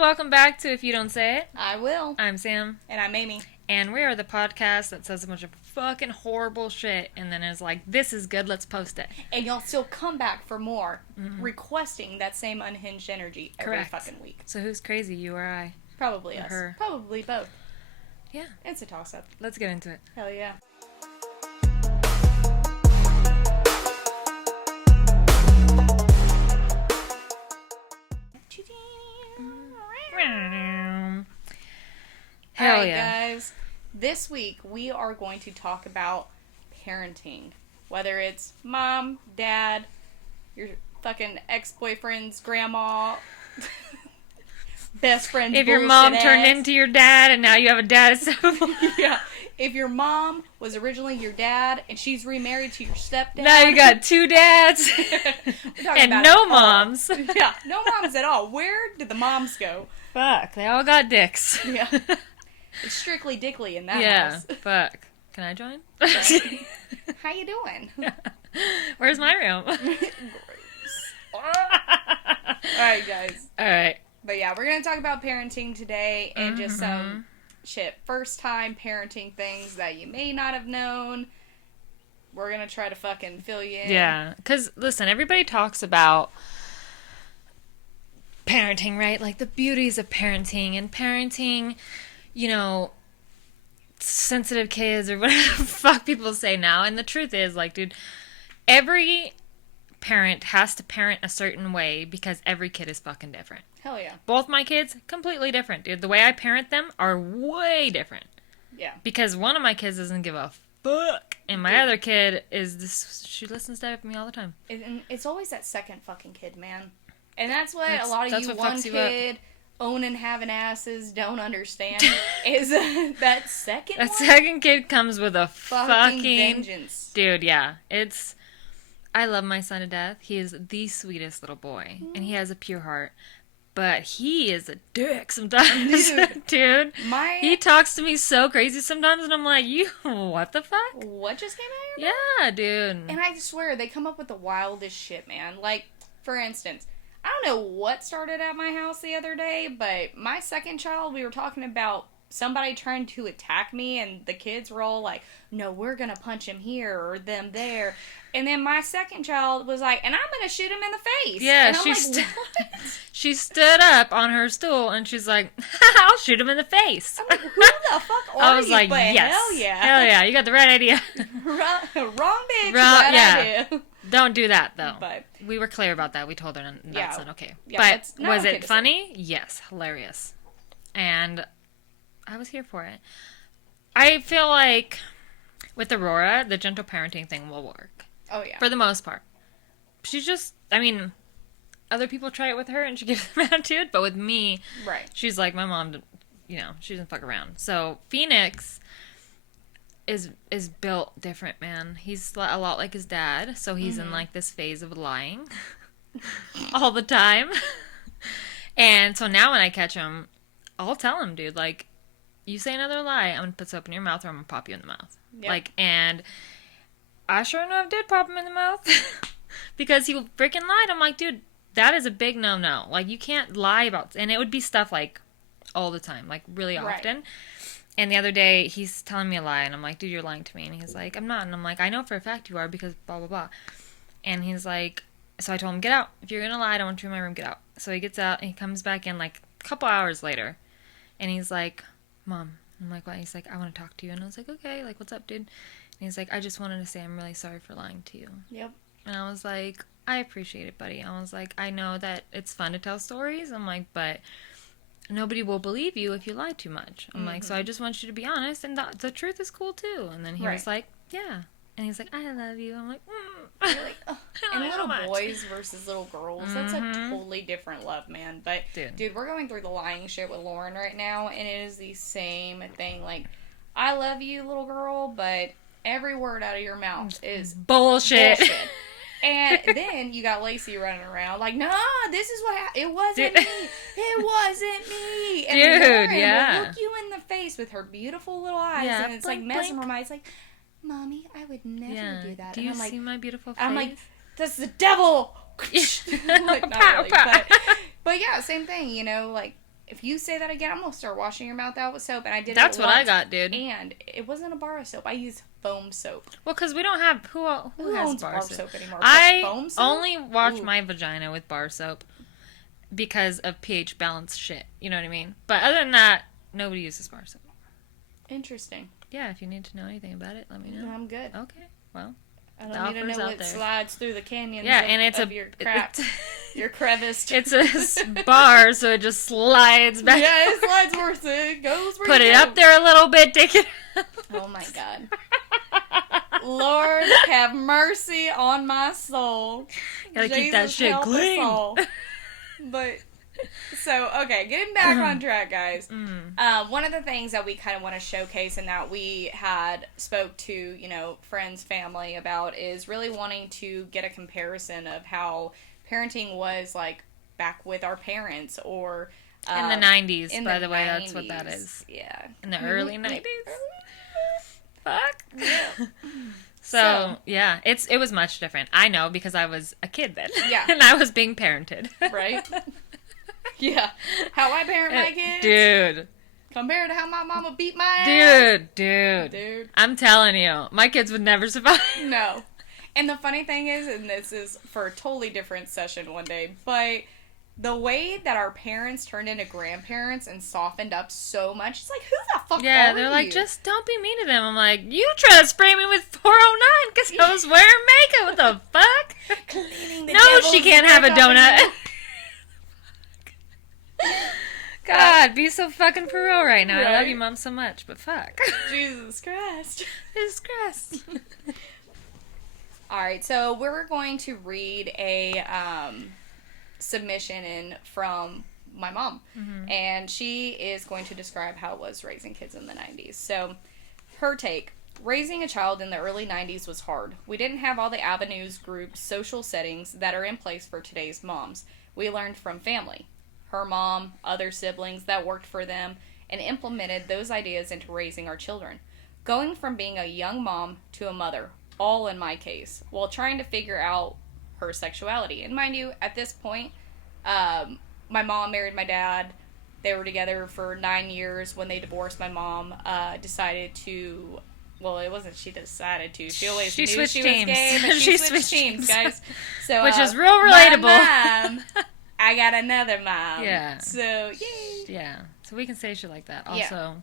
y'all. Welcome back to If You Don't Say It. I will. I'm Sam. And I'm Aymee. And we are the podcast that says a bunch of fucking horrible shit and then is like, this is good, let's post it. And y'all still come back for more, requesting that same unhinged energy every fucking week. So who's crazy, you or I? Probably or us. Her. Probably both. Yeah. It's a toss-up. Let's get into it. Hell yeah. Hell Alright, yeah. guys. This week we are going to talk about parenting. Whether it's mom, dad, your fucking ex-boyfriend's grandma, best friend's If your mom bullshit turned ass. into your dad and now you have a dad at 7. Yeah. If your mom was originally your dad and she's remarried to your stepdad. Now you got 2 dads and no moms. Yeah, no moms at all. Where did the moms go? Fuck, they all got dicks. Yeah. It's strictly dickly in that Yeah, house. fuck. Can I join? How you doing? Where's my room? Alright, guys. Alright. But yeah, we're going to talk about parenting today and just some first time parenting things that you may not have known. We're going to try to fucking fill you in. Yeah, because listen, everybody talks about parenting, right? Like the beauties of parenting and parenting, you know, sensitive kids or whatever the fuck people say now. And the truth is, like, dude, every parent has to parent a certain way because every kid is fucking different. Hell yeah. Both my kids, completely different, dude. The way I parent them are way different. Yeah. Because one of my kids doesn't give a fuck. And my other kid is this, she listens to me all the time. And it's always that second fucking kid, man. And that's what a lot of you what one fucks you kid owning having asses don't understand is that second That one. second kid comes with a fucking vengeance. Dude, yeah. I love my son to death. He is the sweetest little boy. And he has a pure heart. But he is a dick sometimes. Dude. He talks to me so crazy sometimes and I'm like, you, what the fuck? What just came out of your mouth? Yeah, dude. And I swear, they come up with the wildest shit, man. Like, for instance, I don't know what started at my house the other day, but my second child, we were talking about somebody trying to attack me, and the kids were all like, no, we're gonna punch him here or them there. And then my second child was like, and I'm gonna shoot him in the face. Yeah, and I'm like, what? She stood up on her stool and she's like, I'll shoot him in the face. I'm like, who the fuck are you? I was like, but yes. hell yeah. Hell yeah, you got the right idea. Wrong bitch, Wrong, right yeah. idea. Don't do that, though. But we were clear about that. We told her that's not okay. Yeah, but was okay it funny? Yes, hilarious. And I was here for it. I feel like with Aurora, the gentle parenting thing will work. Oh, yeah. For the most part. She's just, I mean, other people try it with her and she gives them attitude, but with me, right. She's like my mom, you know, she doesn't fuck around. So Phoenix is built different, man. He's a lot like his dad, so he's in like this phase of lying all the time. And so now when I catch him, I'll tell him, dude, like, you say another lie, I'm gonna put soap in your mouth or I'm gonna pop you in the mouth. Yep. Like, and I sure enough did pop him in the mouth because he freaking lied. I'm like, dude, that is a big no-no. Like, you can't lie about, and it would be stuff like all the time, like really often. Right. And the other day, he's telling me a lie, and I'm like, dude, you're lying to me. And he's like, I'm not. And I'm like, I know for a fact you are because blah, blah, blah. And he's like, so I told him, get out. If you're going to lie, I don't want you in my room, get out. So he gets out, and he comes back in like a couple hours later. And he's like, Mom. I'm like, what? He's like, I want to talk to you. And I was like, okay, like, what's up, dude? And he's like, I just wanted to say I'm really sorry for lying to you. Yep. And I was like, I appreciate it, buddy. I was like, I know that it's fun to tell stories. I'm like, but nobody will believe you if you lie too much. I'm like, so I just want you to be honest, and the truth is cool too. And then he was like, yeah. And he's like, I love you. I'm like, You're like, oh. And little boys versus little girls, that's a totally different love, man. But dude, we're going through the lying shit with Lauren right now, and it is the same thing. Like, I love you, little girl, but every word out of your mouth is bullshit. And then you got Lacey running around like, nah, this is what happened. It wasn't me. It wasn't me. And Lauren will look you in the face with her beautiful little eyes, and it's like mesmerized. Like, Mommy, I would never do that. Do you see my beautiful face? I'm like, that's the devil. Like, not really, but yeah, same thing. You know, like if you say that again, I'm going to start washing your mouth out with soap. And I did That's it what once, I got, dude. And it wasn't a bar of soap. I used foam soap. Well, because we don't have... Who has owns bar soap anymore? I Foam soap? only wash my vagina with bar soap because of pH balance shit. You know what I mean? But other than that, nobody uses bar soap. Interesting. Yeah, if you need to know anything about it, let me know. No, I'm good. Okay, well... I don't need to know what slides through the canyons of your crap, your crevice. It's a bar, so it just slides back. Yeah, it slides where it goes. Where Put it up there a little bit, take it out. Oh my God. Lord have mercy on my soul. Gotta keep that shit clean. But... So, okay, getting back on track, guys. One of the things that we kind of want to showcase and that we had spoke to, you know, friends, family about is really wanting to get a comparison of how parenting was, like, back with our parents or... in the 90s, by the way, 90s. That's what that is. Yeah. In the early 90s? Fuck. Yeah. So, yeah, it was much different. I know, because I was a kid then. Yeah. And I was being parented. Right? Yeah. How I parent my kids. Dude. Compared to how my mama beat my ass. Dude. I'm telling you, my kids would never survive. No. And the funny thing is, and this is for a totally different session one day, but the way that our parents turned into grandparents and softened up so much, it's like, who the fuck are you? Yeah, they're like, just don't be mean to them. I'm like, you try to spray me with 409 because I was wearing makeup. What the fuck? Cleaning the no, she can't have a donut. God, be so fucking for real right now. Right? I love you, Mom, so much, but fuck. Jesus Christ. Jesus Christ. Alright, so we're going to read a submission in from my mom. Mm-hmm. And she is going to describe how it was raising kids in the 90s. So, her take. Raising a child in the early 90s was hard. We didn't have all the avenues, groups, social settings that are in place for today's moms. We learned from family. Her mom, other siblings that worked for them, and implemented those ideas into raising our children. Going from being a young mom to a mother, all in my case, while trying to figure out her sexuality. And mind you, at this point, my mom married my dad. They were together for 9 years. When they divorced, my mom decided to... Well, it wasn't she decided to. She always knew she was gay, but she switched teams, guys. So, which is real relatable. My mom, I got another mom. Yeah. So, yay. Yeah. So we can say shit like that. Also,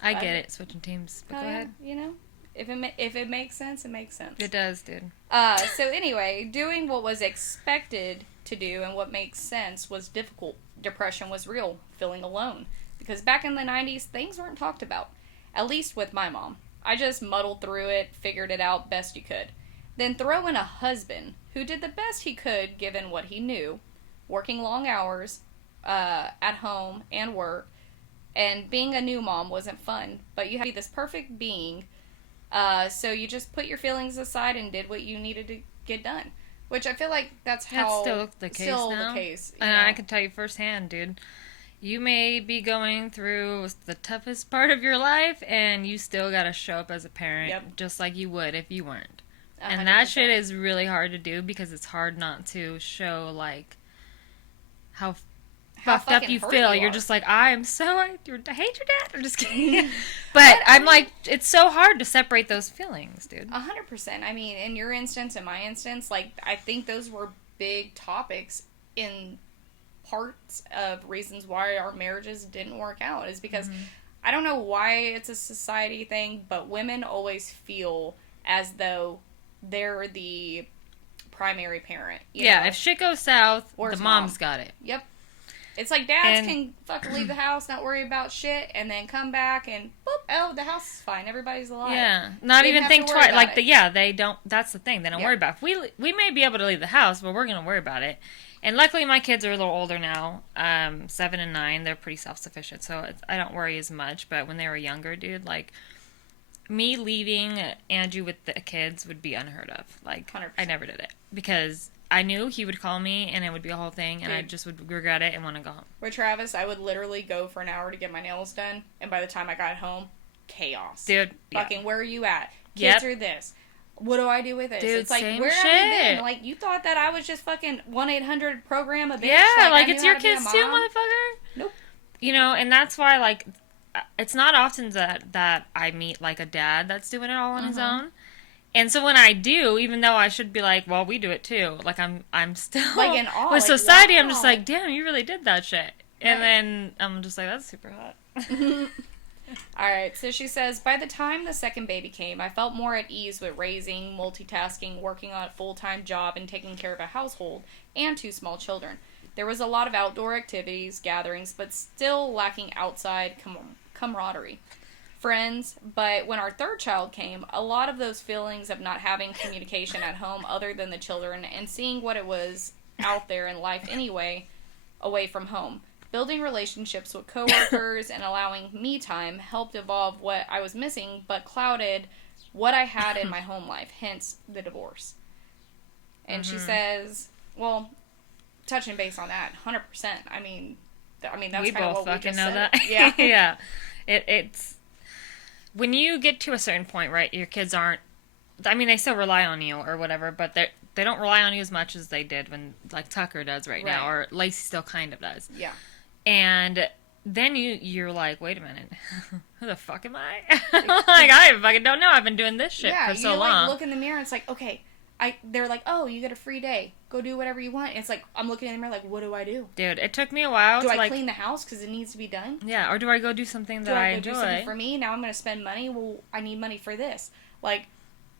I get it, switching teams. But go ahead. You know, if it makes sense, it makes sense. It does, dude. So anyway, doing what was expected to do and what makes sense was difficult. Depression was real. Feeling alone. Because back in the 90s, things weren't talked about. At least with my mom. I just muddled through it, figured it out best you could. Then throw in a husband who did the best he could given what he knew, working long hours at home and work, and being a new mom wasn't fun, but you had to be this perfect being, so you just put your feelings aside and did what you needed to get done. Which I feel like that's still the case now. And I can tell you firsthand, dude. You may be going through the toughest part of your life, and you still gotta show up as a parent, just like you would if you weren't. 100%. And that shit is really hard to do because it's hard not to show, like, how fucked up you feel. You're just like, I hate your dad. I'm just kidding. But I'm like, it's so hard to separate those feelings, dude. 100%. I mean, in your instance, in my instance, like, I think those were big topics in parts of reasons why our marriages didn't work out. Is because, I don't know why it's a society thing, but women always feel as though they're the primary parent. You know? If shit goes south, the mom's got it. Yep. It's like dads can fucking leave the house, not worry about shit, and then come back and boop, oh, the house is fine. Everybody's alive. Yeah. Not even think twice. Like, they don't, that's the thing. They don't worry about it. We may be able to leave the house, but we're going to worry about it. And luckily my kids are a little older now, 7 and 9. They're pretty self-sufficient, so I don't worry as much. But when they were younger, dude, like, me leaving Andrew with the kids would be unheard of. Like, 100%. I never did it. Because I knew he would call me, and it would be a whole thing, and I just would regret it and want to go home. With Travis, I would literally go for an hour to get my nails done, and by the time I got home, chaos. Dude, fucking, where are you at? Kids are this. What do I do with this? Dude, it's like, same where shit. have you been? Like, you thought that I was just fucking 1-800 program a bitch? Yeah, like it's your kids too, motherfucker. And that's why, like, it's not often that I meet, like, a dad that's doing it all on his own. And so when I do, even though I should be like, well, we do it too. Like, I'm still, like, in awe. With like, society, wow. I'm just like, damn, you really did that shit. And then I'm just like, that's super hot. Alright, so she says, by the time the second baby came, I felt more at ease with raising, multitasking, working on a full-time job, and taking care of a household and 2 small children. There was a lot of outdoor activities, gatherings, but still lacking outside camaraderie. Friends, but when our third child came, a lot of those feelings of not having communication at home other than the children and seeing what it was out there in life anyway, away from home. Building relationships with coworkers and allowing me time helped evolve what I was missing, but clouded what I had in my home life, hence the divorce. And she says, well, touching base on that, 100%. I mean, that's kind of what we just know said. That. Yeah. Yeah. It's when you get to a certain point, right? Your kids aren't. I mean, they still rely on you or whatever, but they don't rely on you as much as they did when, like, Tucker does right now, or Lacey still kind of does. Yeah. And then you're like, wait a minute, who the fuck am I? Like, I fucking don't know. I've been doing this shit for so long. Yeah, you, like, look in the mirror and it's like, okay, they're like, oh, you get a free day. Go do whatever you want. And it's like, I'm looking in the mirror like, what do I do? Dude, it took me a while to, like, clean the house because it needs to be done? Yeah, or do I go do something that I enjoy? Do something for me? Now I'm going to spend money? Well, I need money for this. Like,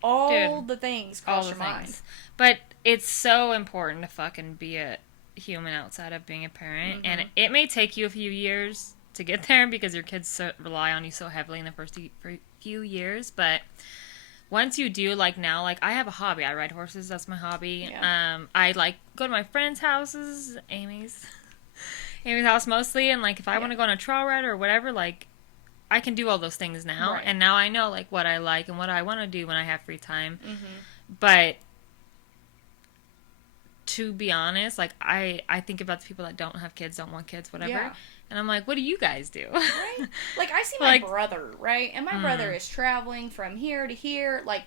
all the things cross your mind. But it's so important to fucking be a human outside of being a parent, and it may take you a few years to get there because your kids rely on you so heavily in the first few years, but once you do, like now, like I have a hobby. I ride horses. That's my hobby. Yeah. I like go to my friends' houses, Amy's house mostly, and like if I want to go on a trail ride or whatever, like I can do all those things now, and now I know like what I like and what I want to do when I have free time. But to be honest, like I think about the people that don't have kids, don't want kids, whatever, and I'm like, what do you guys do? Right? Like I see my brother, right, and my brother is traveling from here to here. Like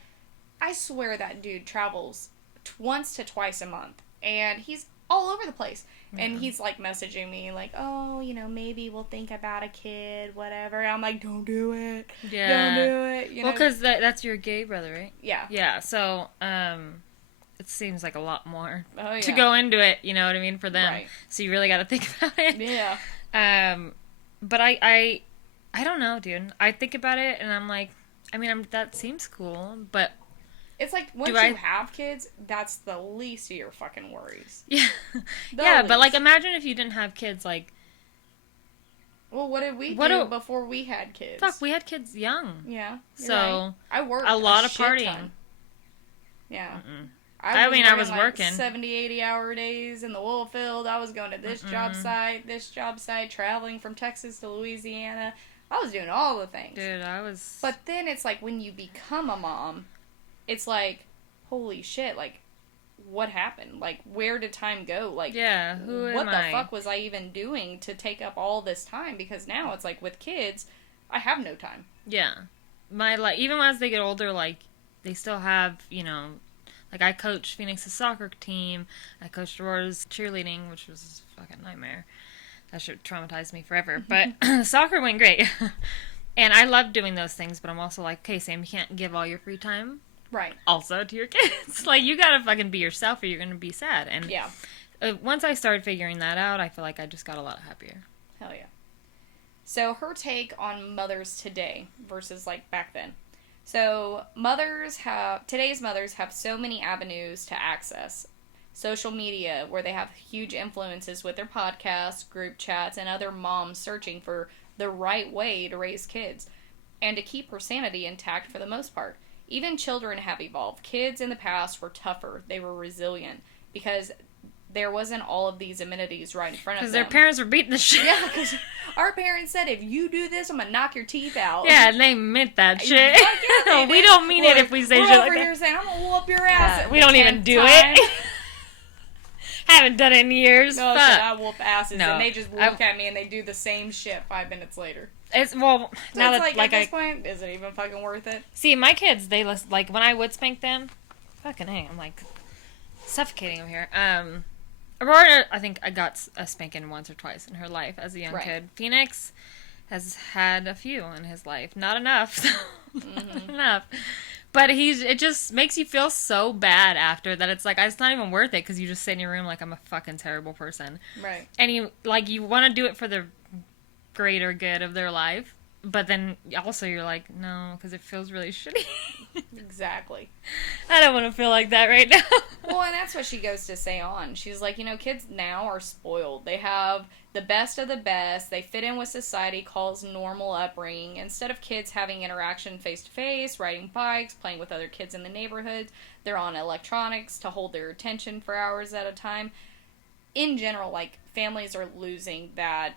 I swear that dude travels once to twice a month, and he's all over the place. And he's like messaging me like, oh, you know, maybe we'll think about a kid, whatever. And I'm like, don't do it. Yeah. Don't do it. You know? Well, because that's your gay brother, right? Yeah. Yeah. So, it seems like a lot more to go into it, you know what I mean, for them. Right. So you really got to think about it. Yeah. But I don't know, dude. I think about it and I'm like, I mean, that seems cool, but it's like once you have kids, that's the least of your fucking worries. Yeah. Yeah, but like imagine if you didn't have kids, like. Well, what did we do before we had kids? Fuck, we had kids young. Yeah. So right. I worked a lot of partying. Ton. Yeah. I was working 70, 80-hour days in the oil field. I was going to this job site, traveling from Texas to Louisiana. I was doing all the things. Dude, I was. But then it's like when you become a mom, it's like, holy shit, like, what happened? Like, where did time go? Like, what the fuck was I even doing to take up all this time? Because now it's like, with kids, I have no time. Yeah. Even as they get older, like, they still have, you know, like, I coached Phoenix's soccer team, I coached Aurora's cheerleading, which was a fucking nightmare. That should traumatize me forever. But soccer went great. And I love doing those things, but I'm also like, okay, Sam, you can't give all your free time also to your kids. Like, you gotta fucking be yourself or you're gonna be sad. And once I started figuring that out, I feel like I just got a lot happier. Hell yeah. So her take on mothers today versus like back then. So today's mothers have so many avenues to access. Social media, where they have huge influences with their podcasts, group chats, and other moms searching for the right way to raise kids and to keep her sanity intact for the most part. Even children have evolved. Kids in the past were tougher. They were resilient because there wasn't all of these amenities right in front of them. Because their parents were beating the shit. Yeah, because our parents said, if you do this, I'm going to knock your teeth out. Yeah, and they meant that shit. Yeah, we don't mean it if we say shit like that. We're over here saying, I'm going to whoop your ass. We don't even do it. Haven't done it in years. No, so I whoop asses, and they just look at me and they do the same shit 5 minutes later. It's now that like at this point, is it even fucking worth it? See, my kids, they listen, like when I would spank them, fucking hey, I'm like suffocating over here. Aurora, I think I got a spanking once or twice in her life as a young kid. Phoenix has had a few in his life. Not enough. Not enough. But it just makes you feel so bad after that. It's like, it's not even worth it because you just sit in your room like I'm a fucking terrible person. Right. And you want to do it for the greater good of their life. But then also you're like, no, because it feels really shitty. Exactly. I don't want to feel like that right now. Well, and that's what she goes to say on. She's like, kids now are spoiled. They have the best of the best. They fit in with society, calls normal upbringing. Instead of kids having interaction face to face, riding bikes, playing with other kids in the neighborhood, they're on electronics to hold their attention for hours at a time. In general, like, families are losing that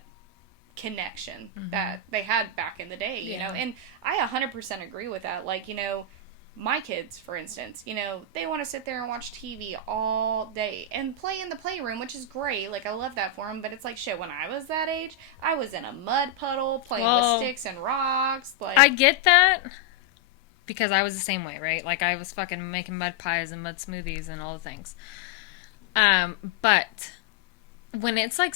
connection that they had back in the day, you know? And I 100% agree with that. Like, my kids, for instance, they want to sit there and watch TV all day and play in the playroom, which is great. Like, I love that for them. But it's like, shit, when I was that age, I was in a mud puddle playing with sticks and rocks. Like, I get that because I was the same way, right? Like, I was fucking making mud pies and mud smoothies and all the things. But when it's like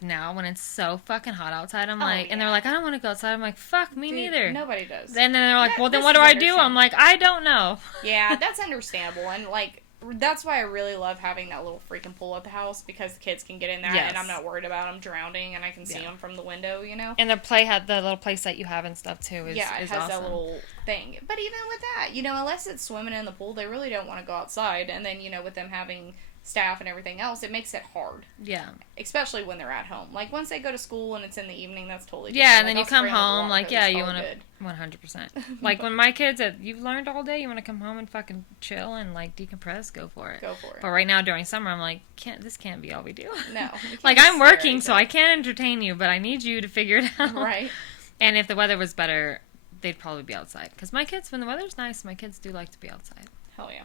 now, when it's so fucking hot outside, I'm like, and they're like, I don't want to go outside. I'm like, fuck, me neither. Nobody does. And then they're like, well, then what do I do? I'm like, I don't know. Yeah, that's understandable. And like, that's why I really love having that little freaking pool at the house, because the kids can get in that and I'm not worried about them drowning and I can see them from the window, And the little play set you have and stuff too is it has awesome. that little thing. But even with that, unless it's swimming in the pool, they really don't want to go outside. And then, with them having staff and everything else, it makes it hard. Yeah. Especially when they're at home. Like, once they go to school and it's in the evening, that's totally different. Yeah, and then you come home, like, you want to... 100%. Like, when my kids, you've learned all day, you want to come home and fucking chill and, like, decompress, go for it. Go for it. But right now, during summer, I'm like, this can't be all we do. No. Like, I'm working, so I can't entertain you, but I need you to figure it out. Right. And if the weather was better, they'd probably be outside. Because my kids, when the weather's nice, my kids do like to be outside. Hell yeah.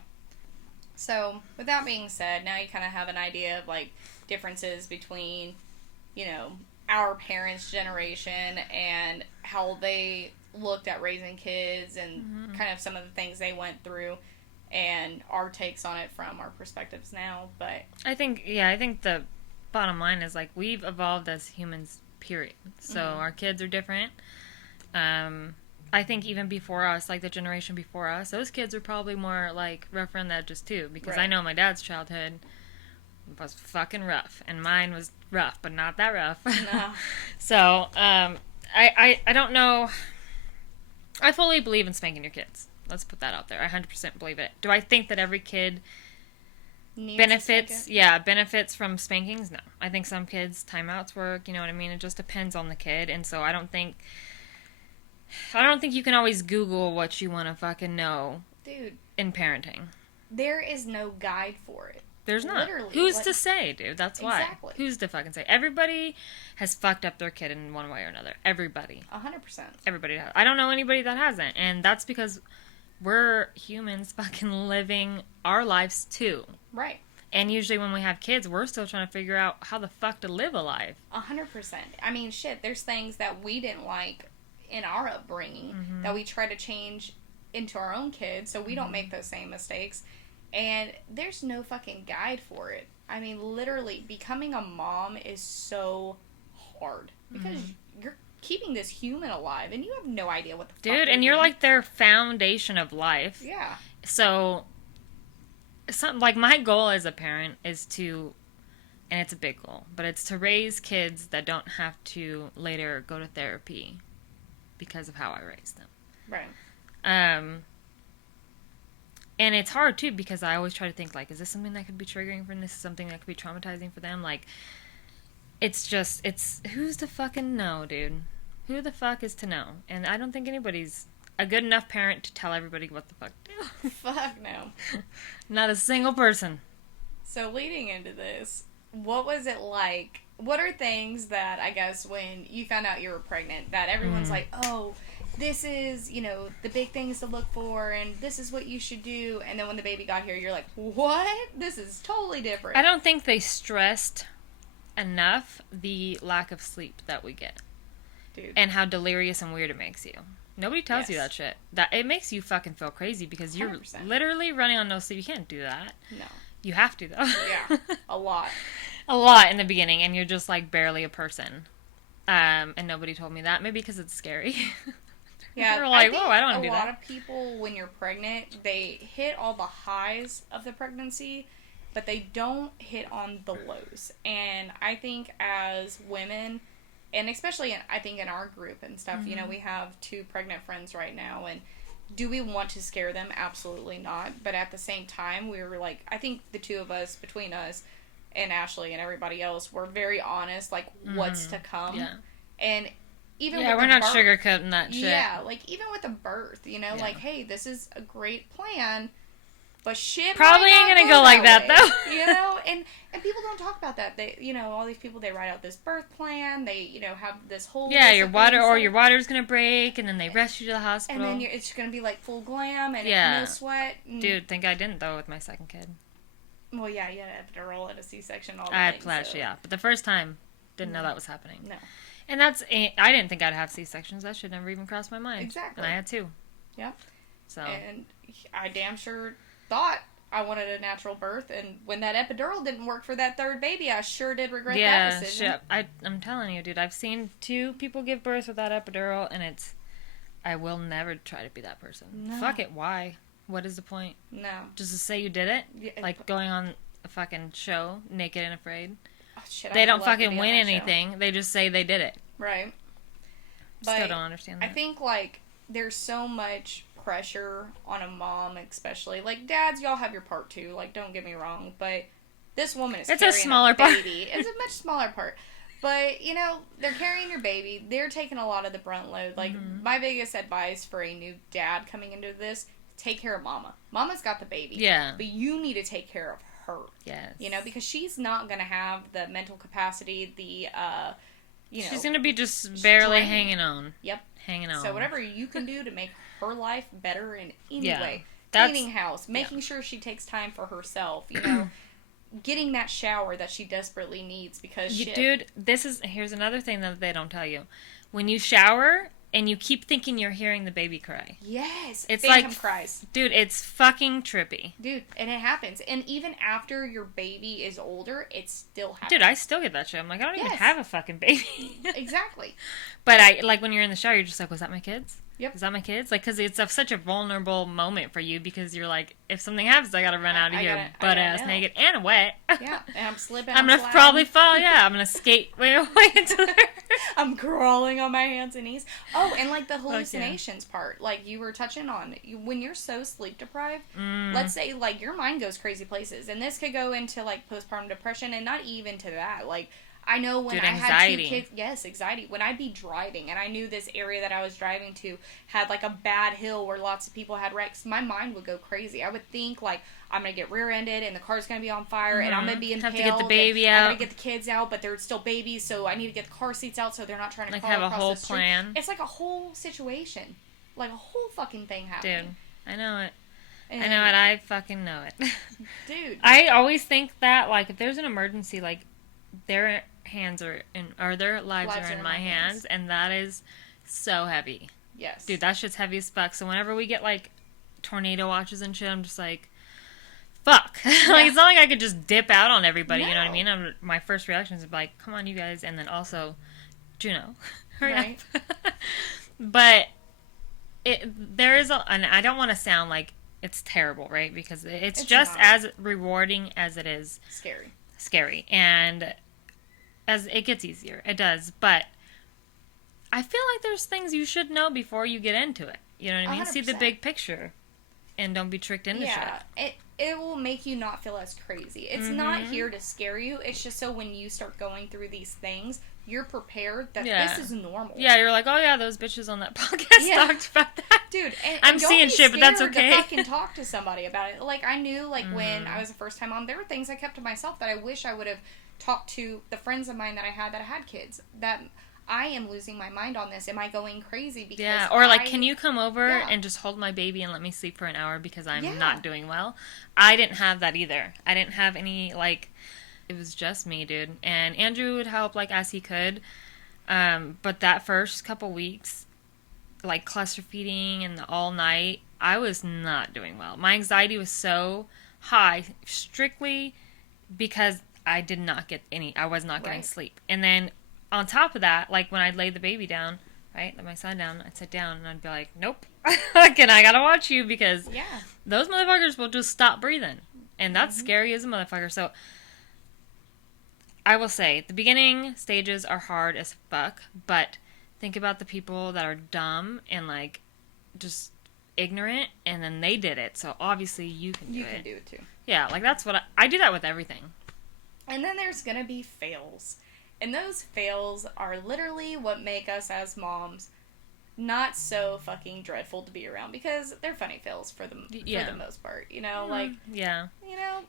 So, with that being said, now you kind of have an idea of, like, differences between, our parents' generation and how they looked at raising kids and kind of some of the things they went through and our takes on it from our perspectives now. But I think the bottom line is, like, we've evolved as humans, period. So our kids are different. I think even before us, like the generation before us, those kids were probably more like rougher on the edges too. Because I know my dad's childhood was fucking rough, and mine was rough, but not that rough. No. So I don't know. I fully believe in spanking your kids. Let's put that out there. I 100% believe it. Do I think that every kid benefits from spankings? No. I think some kids, timeouts work. You know what I mean? It just depends on the kid, and so I don't think you can always Google what you want to fucking know. Dude. In parenting. There is no guide for it. There's not. Literally. Who's to say, dude? That's why. Exactly. Who's to fucking say? Everybody has fucked up their kid in one way or another. Everybody. 100%. Everybody has. I don't know anybody that hasn't. And that's because we're humans fucking living our lives too. Right. And usually when we have kids, we're still trying to figure out how the fuck to live a life. 100%. I mean, shit, there's things that we didn't like in our upbringing that we try to change into our own kids so we don't make those same mistakes. And there's no fucking guide for it. I mean, literally, becoming a mom is so hard because you're keeping this human alive and you have no idea what the fuck dude, and you're like their foundation of life. Yeah. So like my goal as a parent is to, and it's a big goal, but it's to raise kids that don't have to later go to therapy because of how I raised them. Right. And it's hard too because I always try to think like, is this something that could be triggering for them? This is something that could be traumatizing for them? Like, it's who's to fucking know, dude? Who the fuck is to know? And I don't think anybody's a good enough parent to tell everybody what the fuck to do. Fuck no. Not a single person. So leading into this, what was it like? What are things that, I guess, when you found out you were pregnant, that everyone's like, oh, this is, the big things to look for, and this is what you should do, and then when the baby got here, you're like, what? This is totally different. I don't think they stressed enough the lack of sleep that we get. Dude. And how delirious and weird it makes you. Nobody tells you that shit. That it makes you fucking feel crazy because you're 100%. literally running on no sleep. You can't do that. No. You have to, though. Yeah, a lot. A lot in the beginning, and you're just, like, barely a person. And nobody told me that. Maybe because it's scary. Yeah, They're like, whoa, I don't want to do that. A lot of people, when you're pregnant, they hit all the highs of the pregnancy, but they don't hit on the lows. And I think as women, and especially I think in our group and stuff, you know, we have 2 pregnant friends right now, and do we want to scare them? Absolutely not. But at the same time, we were like, I think the 2 of us, between us and Ashley and everybody else, were very honest, like, what's to come. Yeah. And even yeah, we're not sugarcoating that shit. Yeah, like, even with the birth, you know, like, hey, this is a great plan, but shit probably ain't gonna go like that, though. You know, and people don't talk about that. They, you know, all these people, they write out this birth plan, they, you know, have this whole your water's gonna break, and then they rush you to the hospital. And then it's gonna be, like, full glam, and no sweat. And... Dude, think I didn't, though, with my second kid. Well, yeah, you had an epidural and a C-section, all that. I had flash, so. Yeah. But the first time, didn't know that was happening. No. And I didn't think I'd have C-sections. That should never even cross my mind. Exactly. And I had 2. Yep. So. And I damn sure thought I wanted a natural birth, and when that epidural didn't work for that 3rd baby, I sure did regret that decision. Yeah, I'm telling you, dude, I've seen 2 people give birth without epidural, and I will never try to be that person. No. Fuck it, why? What is the point? No. Just to say you did it? Yeah, like going on a fucking show, Naked and Afraid? Oh, shit, they don't fucking win anything. Show. They just say they did it. Right. Still don't understand that. I think, like, there's so much pressure on a mom, especially. Like, dads, y'all have your part, too. Like, don't get me wrong. But this woman is carrying a smaller baby. It's a much smaller part. But, you know, they're carrying your baby. They're taking a lot of the brunt load. Like, my biggest advice for a new dad coming into this, take care of mama. Mama's got the baby. Yeah. But you need to take care of her. Yes. You know, because she's not going to have the mental capacity, the, you know. She's going to be just barely hanging on. Yep. Hanging on. So whatever you can do to make her life better in any way. Cleaning house, making sure she takes time for herself, you know. Getting that shower that she desperately needs because dude, here's another thing that they don't tell you. When you shower and you keep thinking you're hearing the baby cry. Yes. It's phantom like cries. Dude, it's fucking trippy. Dude, and it happens. And even after your baby is older, it still happens. Dude, I still get that shit. I'm like, I don't even have a fucking baby. Exactly. But like when you're in the shower, you're just like, was that my kids? Yep. Is that my kids? Like, because it's such a vulnerable moment for you because you're like, if something happens, I gotta run out of here butt-ass naked and wet. Yeah, and I'm slipping. I'm gonna probably fall. Yeah, I'm gonna skate way away into there. I'm crawling on my hands and knees. Oh, and like the hallucinations part, like you were touching on, when you're so sleep deprived, let's say like your mind goes crazy places, and this could go into like postpartum depression, and not even to that, like. I know when I had 2 kids... Yes, anxiety. When I'd be driving, and I knew this area that I was driving to had, like, a bad hill where lots of people had wrecks, my mind would go crazy. I would think, like, I'm going to get rear-ended, and the car's going to be on fire, and I'm going to be impaled. Have to get the baby out. I'm going to get the kids out, but they're still babies, so I need to get the car seats out so they're not trying to crawl across the street. Like, have a whole plan. It's like a whole situation. Like, a whole fucking thing happening. Dude, I know it. I know it. I fucking know it. Dude. I always think that, like, if there's an emergency, like, their lives are in my hands, and that is so heavy. Yes. Dude, that shit's heavy as fuck. So whenever we get, like, tornado watches and shit, I'm just like, fuck. Like, it's not like I could just dip out on everybody, you know what I mean? My first reaction is like, come on, you guys, and then also, Juno, hurry up. But there is and I don't want to sound like it's terrible, right? Because it's just not as rewarding as it is scary, and as it gets easier, it does. But I feel like there's things you should know before you get into it. You know what I mean? 100%. See the big picture, and don't be tricked into shit. It will make you not feel as crazy. It's not here to scare you. It's just so when you start going through these things, you're prepared that this is normal. Yeah, you're like, oh yeah, those bitches on that podcast talked about that. Dude, and I'm seeing shit, but that's okay. To fucking talk to somebody about it. Like, I knew, like, when I was a first time mom, there were things I kept to myself that I wish I would have talked to the friends of mine that I had kids. That I am losing my mind on this. Am I going crazy? Because or like, can you come over and just hold my baby and let me sleep for an hour because I'm not doing well? I didn't have that either. I didn't have any, like, it was just me, dude. And Andrew would help, like, as he could. But that first couple weeks, like, cluster feeding and all night, I was not doing well. My anxiety was so high strictly because I did not get I was not getting sleep. And then on top of that, like when I'd lay the baby down, right, lay my son down, I'd sit down and I'd be like, nope, I gotta watch you because those motherfuckers will just stop breathing. And that's scary as a motherfucker. So I will say, the beginning stages are hard as fuck, but think about the people that are dumb and like just ignorant, and then they did it. So obviously you can do it. You can do it too. Yeah, like that's what I do that with everything. And then there's gonna be fails. And those fails are literally what make us as moms not so fucking dreadful to be around, because they're funny fails for the most part, you know, like you know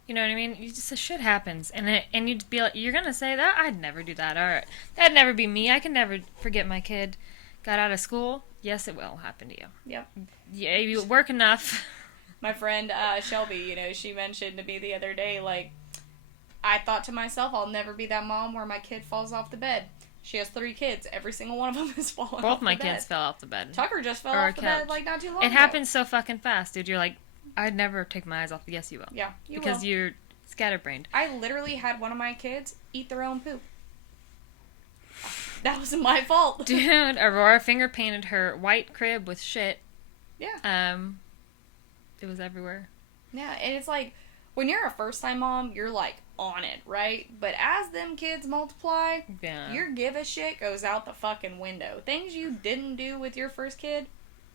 what I mean. You just, shit happens, and you'd be like, you're gonna say that I'd never do that, or that'd never be me. I can never forget my kid got out of school. Yes, it will happen to you. Yep. Yeah, you work enough. My friend Shelby, you know, she mentioned to me the other day, like, I thought to myself, I'll never be that mom where my kid falls off the bed. She has 3 kids. Every single one of them is falling off the bed. Both my kids fell off the bed. Tucker just fell off the bed like not too long ago. It happens so fucking fast, dude. You're like, I'd never take my eyes off. Yes, you will. Yeah, you will. Because you're scatterbrained. I literally had one of my kids eat their own poop. That wasn't my fault. Dude, Aurora finger painted her white crib with shit. Yeah. It was everywhere. Yeah, and it's like, when you're a first-time mom, you're like on it, right? But as them kids multiply, your give a shit goes out the fucking window. Things you didn't do with your first kid,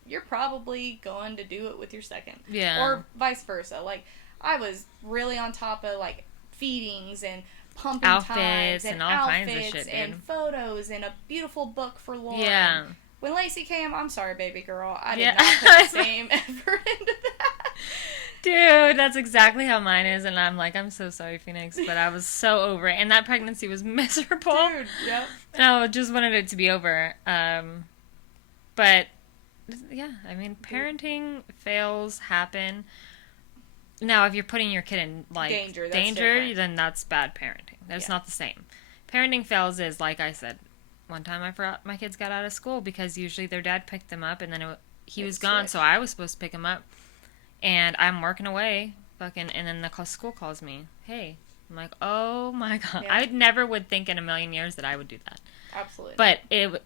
you're probably going to do it with your second. Yeah. Or vice versa. Like, I was really on top of, like, feedings and pumping times and all kinds of shit, and photos and a beautiful book for Lauren. Yeah. When Lacey came, I'm sorry, baby girl, I did not put the same effort into that. Dude, that's exactly how mine is, and I'm like, I'm so sorry, Phoenix, but I was so over it, and that pregnancy was miserable. Dude, yep. And I just wanted it to be over. But, yeah, I mean, parenting fails happen. Now, if you're putting your kid in, like, danger then that's bad parenting. That's not the same. Parenting fails is, like I said, one time I forgot my kids got out of school because usually their dad picked them up, and then he was gone, so I was supposed to pick him up. And I'm working away, and then the school calls me. Hey. I'm like, oh my god. Yeah. I never would think in a million years that I would do that. Absolutely. But it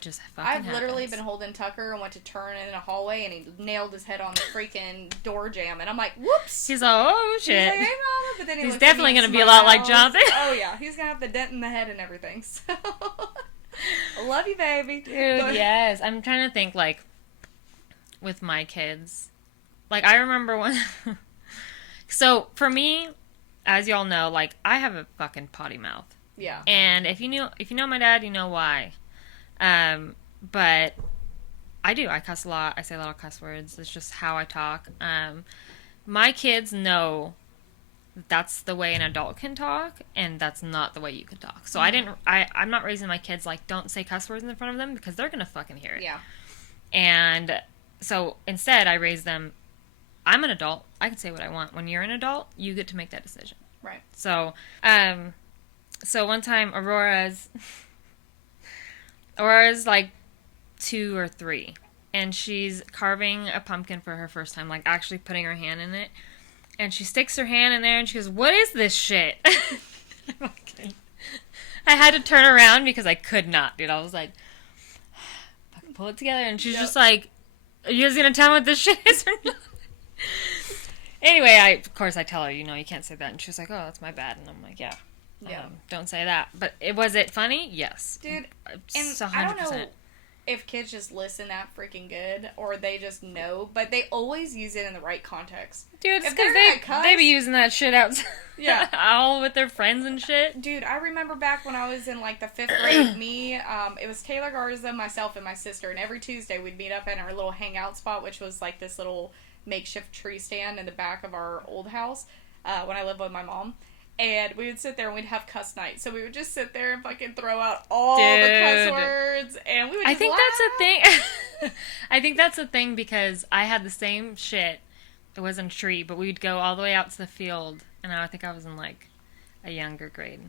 just fucking I've literally been holding Tucker and went to turn in a hallway, and he nailed his head on the freaking door jamb, and I'm like, whoops. He's like, oh shit. He's like, hey mama, but then he's definitely going to be a lot like Jonathan. Oh yeah, he's going to have the dent in the head and everything, so. I love you, baby. Dude, yes. I'm trying to think, like, with my kids. Like, I remember when... So, for me, as y'all know, like, I have a fucking potty mouth. Yeah. And if you know my dad, you know why. But I do. I cuss a lot. I say a lot of cuss words. It's just how I talk. My kids know that's the way an adult can talk, and that's not the way you can talk. So I'm not raising my kids like, don't say cuss words in front of them, because they're going to fucking hear it. Yeah. And so instead I raise them, I'm an adult. I can say what I want. When you're an adult, you get to make that decision. Right. So, so one time Aurora's like 2 or 3, and she's carving a pumpkin for her first time, like actually putting her hand in it. And she sticks her hand in there and she goes, what is this shit? I had to turn around because I could not, dude. I was like, fucking pull it together. And she's just like, are you guys going to tell me what this shit is or not? Anyway, of course I tell her, you can't say that. And she's like, oh, that's my bad. And I'm like, yeah. Don't say that. But was it funny? Yes. Dude, and 100%. I don't know if kids just listen that freaking good or they just know, but they always use it in the right context. Dude, it's because they be using that shit out all with their friends and shit. Dude, I remember back when I was in like the 5th grade, it was Taylor Garza, myself, and my sister, and every Tuesday we'd meet up in our little hangout spot, which was like this little makeshift tree stand in the back of our old house when I lived with my mom. And we would sit there and we'd have cuss night. So we would just sit there and fucking throw out all the cuss words. And we would just laugh. That's a thing. I think that's a thing because I had the same shit. It wasn't a tree, but we'd go all the way out to the field. And I think I was in like a younger grade.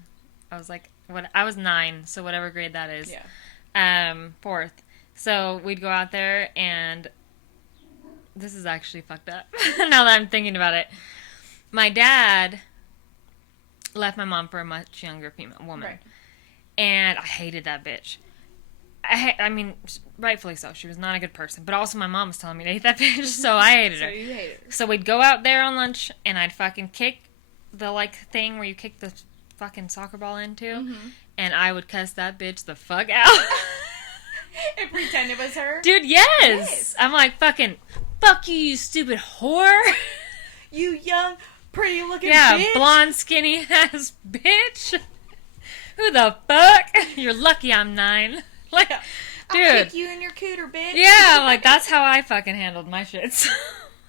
I was like, I was 9, so whatever grade that is. Yeah. 4th. So we'd go out there and this is actually fucked up. Now that I'm thinking about it. My dad left my mom for a much younger female woman. Right. And I hated that bitch. I mean, rightfully so. She was not a good person. But also my mom was telling me to hate that bitch, so I hated her. So you hated her. So we'd go out there on lunch, and I'd fucking kick the, like, thing where you kick the fucking soccer ball into, mm-hmm. and I would cuss that bitch the fuck out. And pretend it was her? Dude, yes! I'm like, fucking, fuck you stupid whore! You young, pretty looking bitch! Yeah, blonde, skinny ass bitch! Who the fuck? You're lucky I'm 9. Like, dude. I'll kick you in your cooter, bitch. Yeah, like, that's how I fucking handled my shits.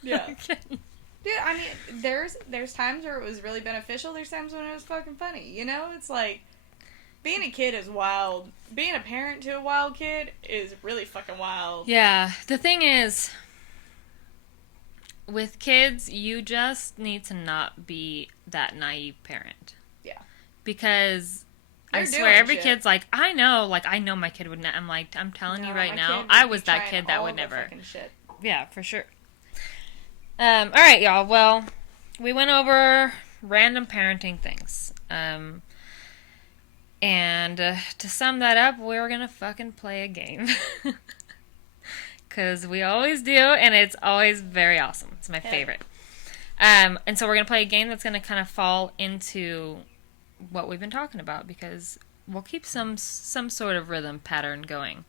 Yeah. Dude, I mean, there's times where it was really beneficial. There's times when it was fucking funny. You know? It's like, being a kid is wild. Being a parent to a wild kid is really fucking wild. Yeah. The thing is, with kids, you just need to not be that naive parent. Yeah. Because I swear, every kid's like, I know my kid would not. I'm like, I'm telling you right now, I was that kid that would never. Shit. Yeah, for sure. All right, y'all. Well, we went over random parenting things. And to sum that up, we're gonna fucking play a game. Because we always do, and it's always very awesome. It's my favorite. And so we're gonna play a game that's gonna kind of fall into what we've been talking about, because we'll keep some sort of rhythm pattern going,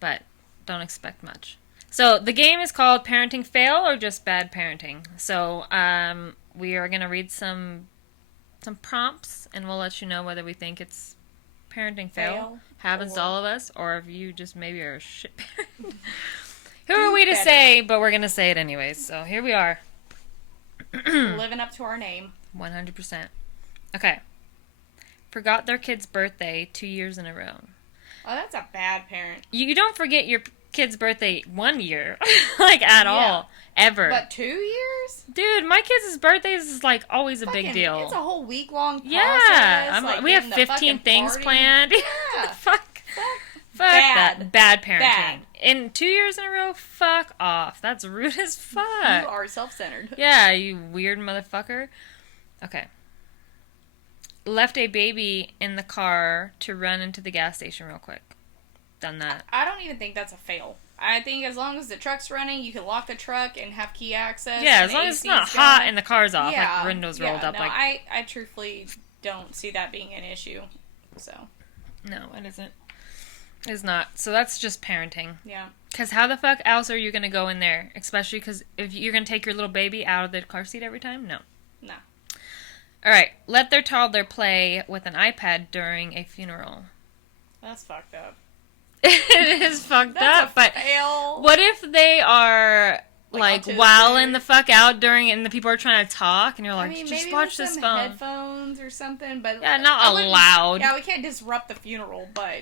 but don't expect much. So the game is called Parenting Fail or just Bad Parenting. So we are going to read some prompts, and we'll let you know whether we think it's parenting fail happens to all of us, or if you just maybe are a shit parent. Who are we to say, but we're going to say it anyways. So here we are. Living up to our name. 100%. Okay. Forgot their kid's birthday 2 years in a row. Oh, that's a bad parent. You don't forget your kid's birthday 1 year, like, at all, ever. But 2 years? Dude, my kids' birthdays is, like, always a big deal. It's a whole week-long process. Yeah. Like, we have 15 things party. Planned. Yeah. Fuck that. Bad parenting. Bad. In 2 years in a row, fuck off. That's rude as fuck. You are self-centered. Yeah, you weird motherfucker. Okay. Left a baby in the car to run into the gas station real quick. Done that. I don't even think that's a fail. I think as long as the truck's running, you can lock the truck and have key access. Yeah, as long as it's not hot and the car's off, like windows rolled up. No, like I truthfully don't see that being an issue. So. No, it isn't. It's not. So that's just parenting. Yeah. Because how the fuck else are you going to go in there? Especially because if you're going to take your little baby out of the car seat every time? No. No. All right. Let their toddler play with an iPad during a funeral. That's fucked up. It is fucked That's up. A but fail. What if they are like wilding the fuck out during, and the people are trying to talk, and you're like, just watch this phone. Headphones or something, but yeah, not loud. Yeah, we can't disrupt the funeral, but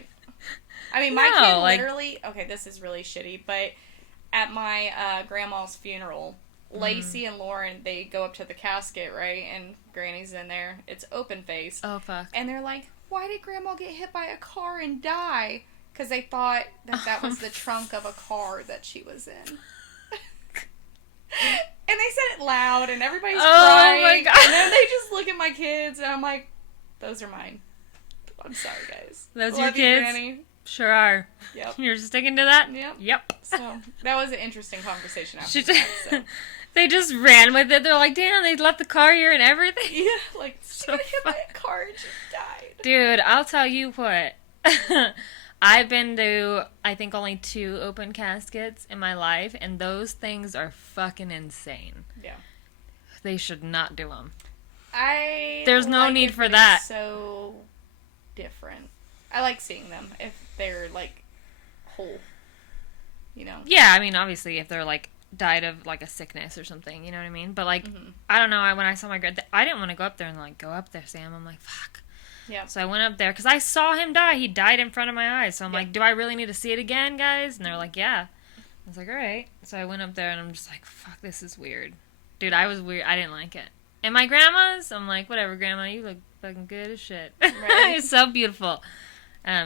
I mean, my kid literally. Okay, this is really shitty, but at my grandma's funeral, Lacey and Lauren, they go up to the casket, right, and Granny's in there. It's open face. Oh fuck! And they're like, "Why did Grandma get hit by a car and die?" Because they thought that was the trunk of a car that she was in. And they said it loud, and everybody's crying. Oh my god! And then they just look at my kids, and I'm like, "Those are mine." I'm sorry, guys. Those are your kids? Granny. Sure are. Yep. You're sticking to that? Yep. So that was an interesting conversation after that. So. They just ran with it. They're like, damn, they left the car here and everything. Yeah, like, she got hit by a car and she died. Dude, I'll tell you what. I've been to, I think, only 2 open caskets in my life, and those things are fucking insane. Yeah. They should not do them. There's no need for that. It's so different. I like seeing them if they're, like, whole. You know? Yeah, I mean, obviously, if they're, like, died of, like, a sickness or something, you know what I mean? But, like, I don't know, when I saw my I didn't want to go up there and, like, go up there, Sam. I'm like, fuck. Yeah. So I went up there, because I saw him die. He died in front of my eyes. So I'm like, do I really need to see it again, guys? And they're like, yeah. I was like, all right. So I went up there, and I'm just like, fuck, this is weird. Dude, I was weird. I didn't like it. And my grandma's, I'm like, whatever, Grandma, you look fucking good as shit. Right? It's so beautiful.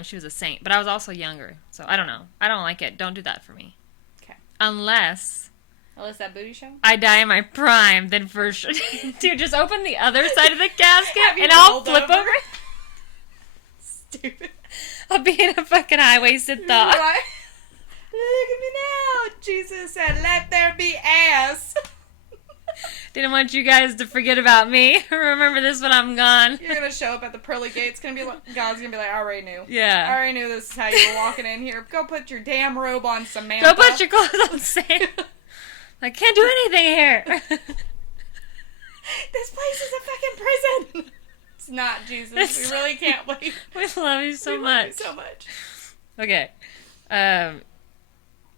She was a saint. But I was also younger. So I don't know. I don't like it. Don't do that for me. Okay. Unless Unless that booty show? I die in my prime, then for sure. Dude, just open the other side of the casket and I'll flip over. Stupid. I'll be in a fucking high-waisted thought. Right? Look at me now. Jesus said, let there be ass. Didn't want you guys to forget about me. Remember this when I'm gone. You're going to show up at the pearly gates. God's going to be like, I already knew. Yeah. I already knew this is how you were walking in here. Go put your damn robe on, Samantha. Go put your clothes on, Sam. I can't do anything here. This place is a fucking prison. It's not, Jesus. We really can't wait. We love you so much. Love you so much. Okay.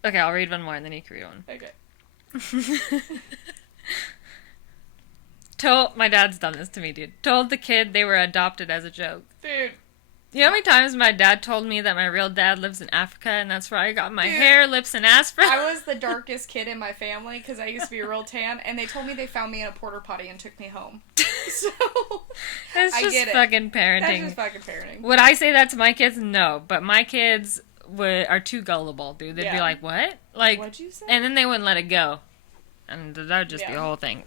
Okay, I'll read one more and then you can read one. Okay. My dad's done this to me, dude. Told the kid they were adopted as a joke. Dude. You know how many times my dad told me that my real dad lives in Africa and that's where I got my hair, lips, and ass from? I was the darkest kid in my family because I used to be real tan, and they told me they found me in a porta potty and took me home. So, it's just fucking parenting. That's just fucking parenting. Would I say that to my kids? No, but my kids are too gullible, dude. They'd be like, what? Like, what'd you say? And then they wouldn't let it go. And that would just be a whole thing.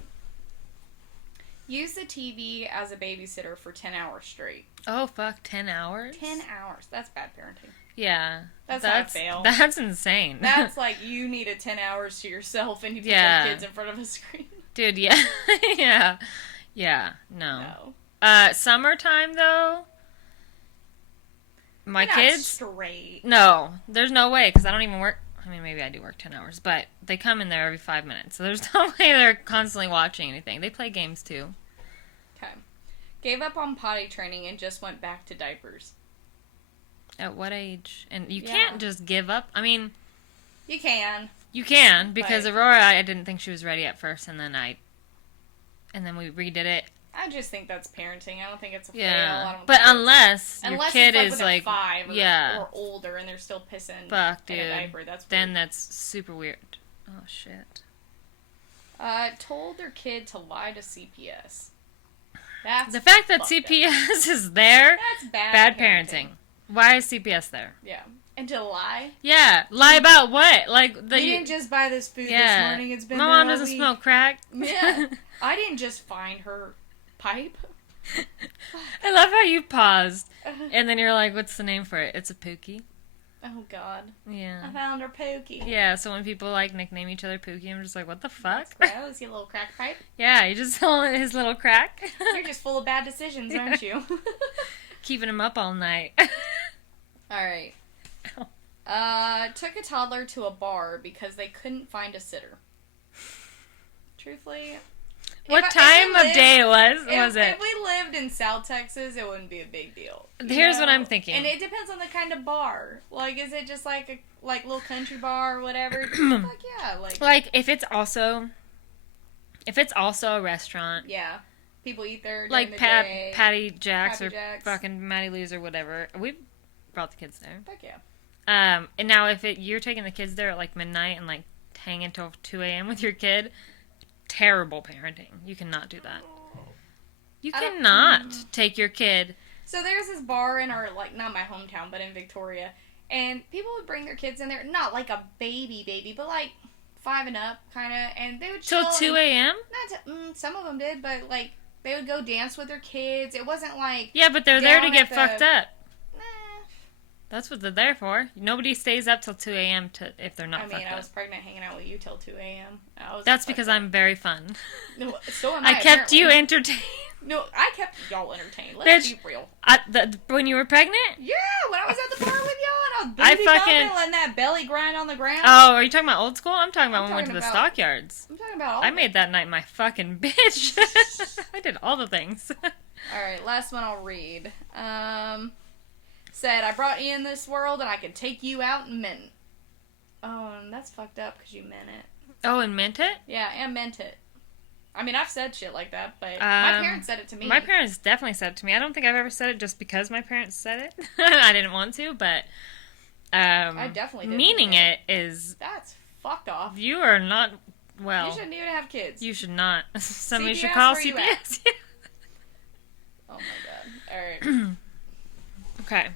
Use the TV as a babysitter for 10 hours straight. Oh, fuck, 10 hours? 10 hours. That's bad parenting. Yeah. That's not fail. That's insane. That's like you needed 10 hours to yourself and you put your kids in front of a screen. Dude, yeah. Yeah. Yeah. No. Summertime, though, my kids... straight. No. There's no way, because I don't even work... I mean, maybe I do work 10 hours, but they come in there every 5 minutes, so there's no way they're constantly watching anything. They play games, too. Okay. Gave up on potty training and just went back to diapers. At what age? And you can't just give up. I mean... You can. You can, because Aurora, I didn't think she was ready at first, and then we redid it. I just think that's parenting. I don't think it's a fail. I don't think unless your kid it's is like 5 or older and they're still pissing in a diaper, that's weird. Then that's super weird. Oh shit. Told their kid to lie to CPS. That's the fact that CPS is there. That's bad parenting. Why is CPS there? Yeah. And to lie? Yeah. Lie about what? Like we didn't just buy this food this morning. It's been my mom doesn't smoke crack. Yeah. I didn't just find her pipe. I love how you paused. And then you're like, what's the name for it? It's a pookie. Oh, God. Yeah. I found her pookie. Yeah, so when people, like, nickname each other pookie, I'm just like, what the fuck? That's gross, you little crack pipe. Yeah, you just saw his little crack. You're just full of bad decisions, aren't you? Keeping him up all night. Alright. Took a toddler to a bar because they couldn't find a sitter. Truthfully... What time of day was it? If we lived in South Texas, it wouldn't be a big deal. Here's what I'm thinking. And it depends on the kind of bar. Like, is it just like a little country bar or whatever? Fuck yeah. Like, if it's also a restaurant. Yeah. People eat there during like the day. Patty Jack's fucking Matty Lou's or whatever. We brought the kids there. Fuck yeah. And now if you're taking the kids there at like midnight and like hanging until 2 a.m. with your kid, terrible parenting. You cannot do that. You cannot take your kid. So there's this bar in our, like, not my hometown, but in Victoria, and people would bring their kids in there, not like a baby, but like 5 and up, kind of, and they would chill. Till 2 a.m.? Some of them did, but like, they would go dance with their kids. It wasn't like... Yeah, but they're there to get fucked up. That's what they're there for. Nobody stays up till 2 a.m. if they're not fucked up. I was pregnant hanging out with you till 2 a.m. That's because I'm very fun. No, so am I. I kept you entertained. No, I kept y'all entertained. Let's be real. When you were pregnant? Yeah, when I was at the bar with y'all and I was letting that belly grind on the ground. Oh, are you talking about old school? I'm talking about when we went to the stockyards. I'm talking about all I made that night my fucking bitch. I did all the things. Alright, last one I'll read. Said, I brought you in this world and I can take you out and meant it. Oh, and that's fucked up because you meant it. Oh, and meant it? Yeah, and meant it. I mean, I've said shit like that, but my parents said it to me. My parents definitely said it to me. I don't think I've ever said it just because my parents said it. I didn't want to, but I definitely did. Meaning it is... That's fucked off. You are not... Well... You shouldn't even have kids. You should not. Somebody CPS, should call CPS. Oh my god. Alright. Okay.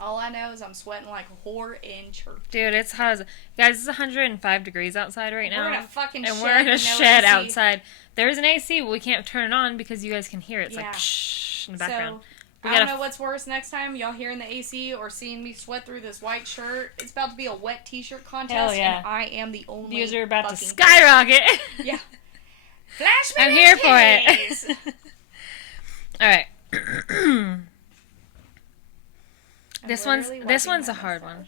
All I know is I'm sweating like a whore in church. Dude, it's hot as... Guys, it's 105 degrees outside right now. We're in a fucking shed. And we're in a shed AC. outside. There's an AC, but we can't turn it on because you guys can hear it. It's like pshh in the background. So, I don't know what's worse next time, y'all hearing the AC or seeing me sweat through this white shirt. It's about to be a wet t-shirt contest, Hell yeah. And I am the only Views are about to skyrocket. Yeah. Flash me I'm here for it. Alright. This one's a hard one.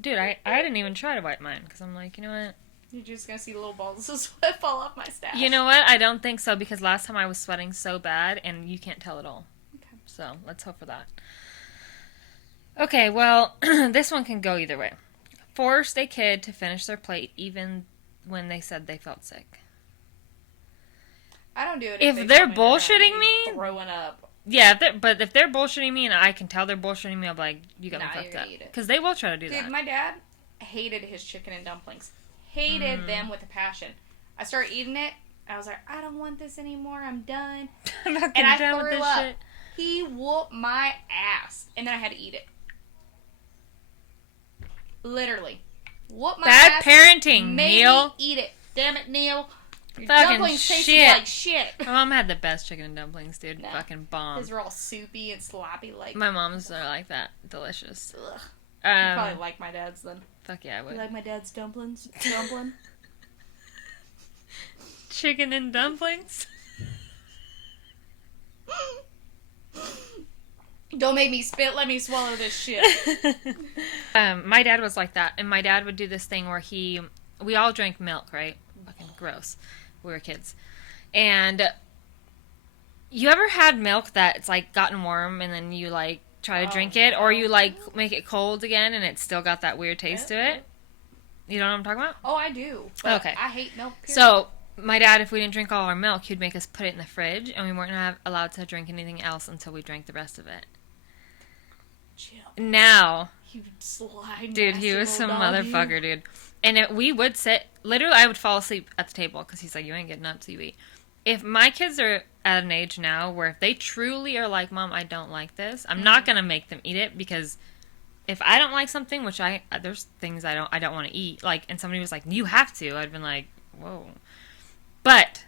Dude, I didn't even try to wipe mine, because I'm like, you know what? You're just going to see the little balls of sweat fall off my stash. You know what? I don't think so, because last time I was sweating so bad, and you can't tell at all. Okay. So, let's hope for that. Okay, well, this one can go either way. Forced a kid to finish their plate even when they said they felt sick. I don't do it if they're bullshitting me. Throwing up. Yeah, if they're bullshitting me and I can tell they're bullshitting me, I'll be like, you got me fucked up. Because they will try to do that. Dude, my dad hated his chicken and dumplings. Hated them with a passion. I started eating it. I was like, I don't want this anymore. I'm done. I'm not and I done threw with this up. shit. He whooped my ass. And then I had to eat it. Literally. Whooped my ass. Bad parenting, made Neil. Me eat it. Damn it, Neil. Your fucking dumplings tasted shit. like shit. My mom had the best chicken and dumplings, dude. Nah. Fucking bomb. His were all soupy and sloppy like. My mom's are like that. Delicious. Ugh. You probably like my dad's then. Fuck yeah, I would. You like my dad's dumplings? Dumpling? Chicken and dumplings? Don't make me spit. Let me swallow this shit. My dad was like that. And my dad would do this thing where we all drank milk, right? Fucking gross. We were kids. And you ever had milk that's like gotten warm and then you like try to drink it, or you like make it cold again and it's still got that weird taste to it? You know what I'm talking about? Oh, I do. But okay. I hate milk, period. So my dad, if we didn't drink all our milk, he'd make us put it in the fridge, and we weren't allowed to drink anything else until we drank the rest of it. Chill. Now, dude, he was some motherfucker, dude. And we would sit, literally, I would fall asleep at the table, because he's like, you ain't getting up till you eat. If my kids are at an age now where if they truly are like, Mom, I don't like this, I'm not going to make them eat it, because if I don't like something, which there's things I don't want to eat, like, and somebody was like, you have to, I'd been like, whoa. But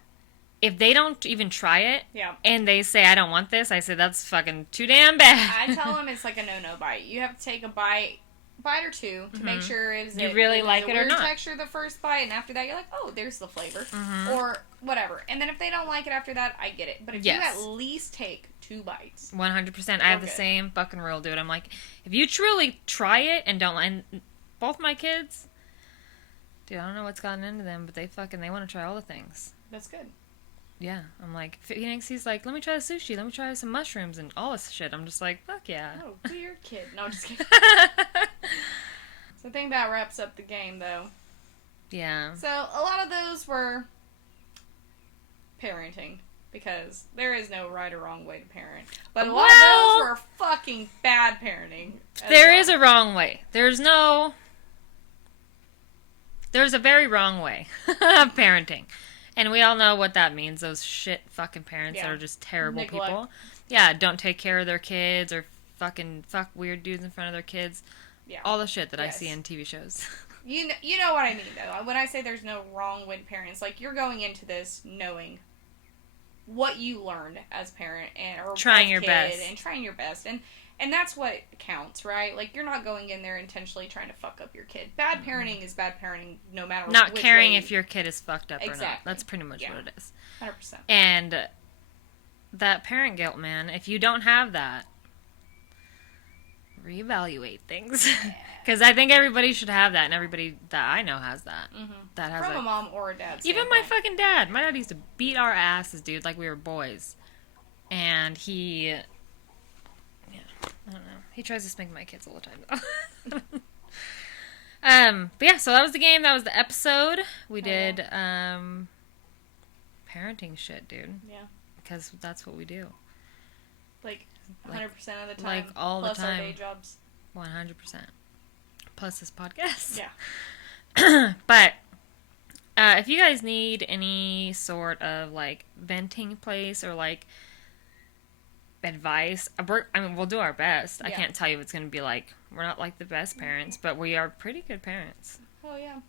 if they don't even try it, and they say, I don't want this, I say, that's fucking too damn bad. I tell them it's like a no-no bite. You have to take a bite or two to make sure you really like it or not. Texture the first bite, and after that you're like, oh, there's the flavor, or whatever. And then if they don't like it after that, I get it. But if you at least take 2 bites, 100%. I have the same fucking rule, dude. I'm like, if you truly try it and don't like, both my kids, dude, I don't know what's gotten into them, but they want to try all the things. That's good. Yeah, I'm like, Phoenix, he's like, let me try the sushi, let me try some mushrooms and all this shit. I'm just like, fuck yeah. Oh, weird kid. No, I'm just kidding. So I think that wraps up the game, though. Yeah. So a lot of those were parenting, because there is no right or wrong way to parent. But a lot of those were fucking bad parenting. There is a wrong way. There's a very wrong way of parenting. And we all know what that means. Those shit fucking parents that are just terrible people. Yeah, don't take care of their kids, or fucking fuck weird dudes in front of their kids. Yeah. All the shit that I see in TV shows. You know what I mean, though. When I say there's no wrong way to parent, it's like you're going into this knowing what you learned as a parent, or trying your best. And trying your best. And that's what counts, right? Like, you're not going in there intentionally trying to fuck up your kid. Bad parenting is bad parenting no matter not which caring way. If your kid is fucked up or not. That's pretty much what it is. 100%. And that parent guilt, man, if you don't have that, reevaluate things. Because I think everybody should have that, and everybody that I know has that. That has From a mom or a dad. Even my fucking dad. My dad used to beat our asses, dude, like we were boys. And he... I don't know. He tries to spank my kids all the time, though. But yeah, so that was the game. That was the episode. We did parenting shit, dude. Yeah. Because that's what we do. Like 100% of the time. Like all the time. Plus our day jobs. 100%. Plus this podcast. Yeah. But if you guys need any sort of like venting place or like advice, we'll do our best. I can't tell you if it's going to be like We're not like the best parents, but we are pretty good parents. Oh, yeah.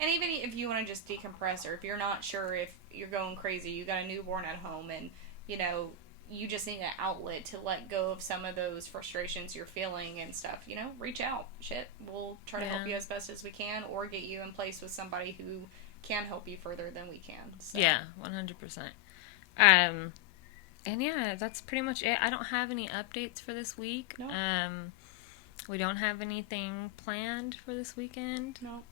And even if you want to just decompress, or if you're not sure if you're going crazy, you got a newborn at home, and, you know, you just need an outlet to let go of some of those frustrations you're feeling and stuff, you know, reach out. Shit. We'll try to help you as best as we can, or get you in place with somebody who can help you further than we can. So. Yeah, 100%. And yeah, that's pretty much it. I don't have any updates for this week. Nope. We don't have anything planned for this weekend. No.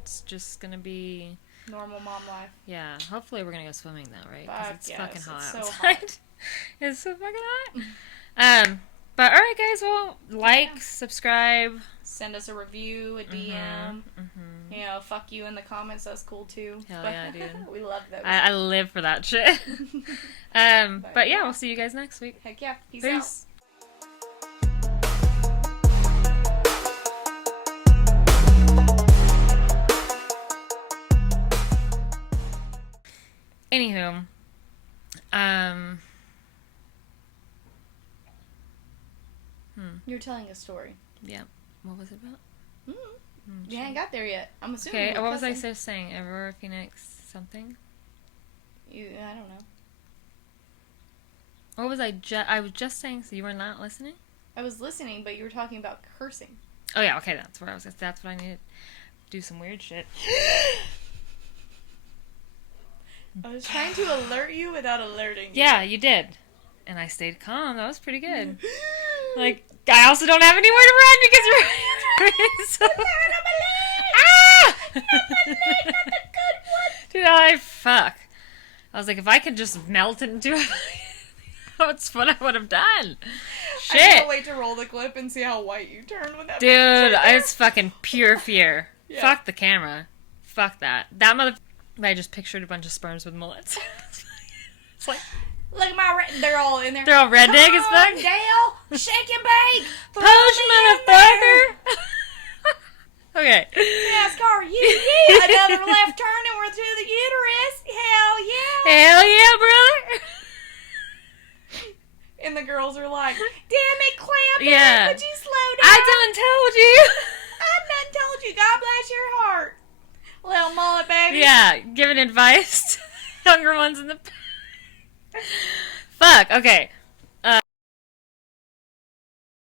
It's just gonna be normal mom life. Yeah, hopefully we're gonna go swimming though, right? Because it's fucking hot it's outside. So hot. It's so fucking hot. But alright guys, well, like, subscribe. Send us a review, a DM. You know, fuck you in the comments, that's cool too. Hell yeah, dude. We love those. I live for that shit. But yeah, we'll see you guys next week. Heck yeah. Peace out. Anywho, You're telling a story. Yeah. What was it about? You ain't got there yet. I'm assuming. Okay, what was I saying? Aurora Phoenix something? I don't know. What was I was just saying, so you were not listening? I was listening, but you were talking about cursing. Oh yeah, okay, that's what I needed. Do some weird shit. I was trying to alert you without alerting you. Yeah, you did. And I stayed calm. That was pretty good. Like, I also don't have anywhere to run because you're so... Ah! Not my leg, not the good one. Dude, fuck. I was like, if I could just melt into it, that's what I would have done. Shit. I can't wait to roll the clip and see how white you turn when that. Dude, it's fucking pure fear. Yeah. Fuck the camera. Fuck that. That mother... I just pictured a bunch of sperms with mullets. It's like... Look at my... They're all in there. They're all redneck as fuck. Dale, shake and bake. Push, motherfucker. Okay. NASCAR, yeah. Another left turn and we're through the uterus. Hell yeah. Hell yeah, brother. And the girls are like, damn it, Clamp. Yeah. Would you slow down? I done told you. I done told you. God bless your heart. Little mullet baby. Yeah, giving advice to younger ones in the... Fuck, okay.